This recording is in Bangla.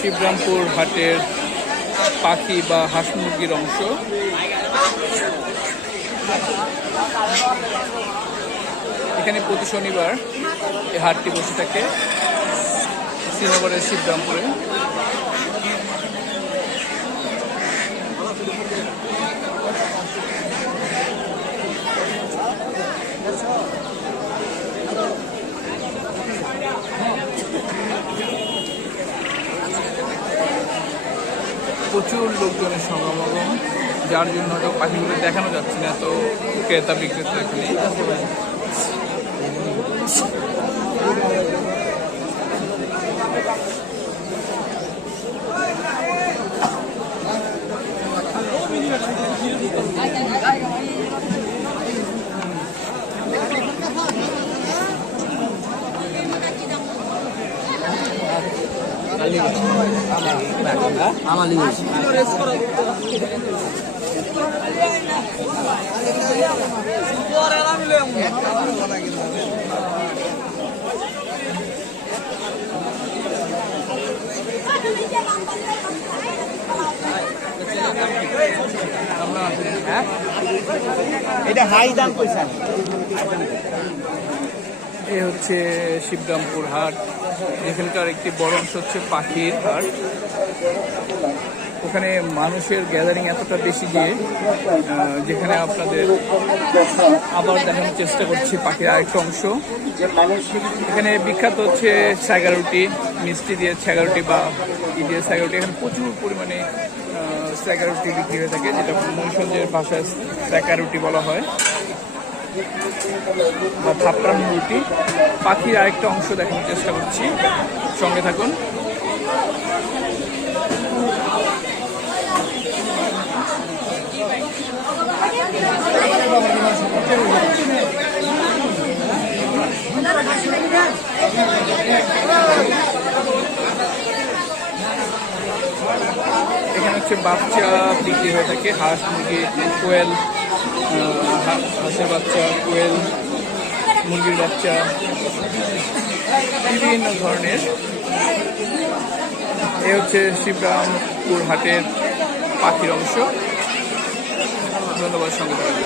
শিবরামপুর হাটের পাখি বা হাঁস মুরগির অংশ। এখানে প্রতি শনিবার এই হাটটি বসে থাকে শ্রীনগরের শিবরামপুরে। প্রচুর লোকজনের সমাগম যার জন্য হয়তো পাখিগুলো দেখানো যাচ্ছে না তো ক্রেতা বিক্রেতা এখানে। এটা হাই দাম কইছেন এই হচ্ছে শিবরামপুর হাট। যেখানকার একটি বড় অংশ হচ্ছে পাখির হাট। ওখানে মানুষের গ্যাদারিং এতটা বেশি যে যেখানে আপনাদের আবার দেখানোর চেষ্টা করছি পাখির আরেকটা অংশ। এখানে বিখ্যাত হচ্ছে স্যাগারুটি মিষ্টি দিয়ে স্যাগারুটি বা ই দিয়ে স্যাগারুটি এখানে প্রচুর পরিমাণে স্যাগারুটি বিক্রি হয়ে থাকে, যেটা মহিষঞ্জের ভাষায় স্যাকারুটি বলা হয়। বা থাপড়ানো রুটি পাখির আরেকটা অংশ দেখানোর চেষ্টা করছি। সঙ্গে থাকুন। এখানে হচ্ছে বাচ্চা বিক্রি হয়ে থাকে, হাঁস, মুরগি, কোয়েল হাঁসের বাচ্চা, কোয়েল, মুরগির বাচ্চা, বিভিন্ন ধরনের এ হচ্ছে শিবরামপুর হাটের পাখির অংশ ধন্যবাদ সঙ্গে।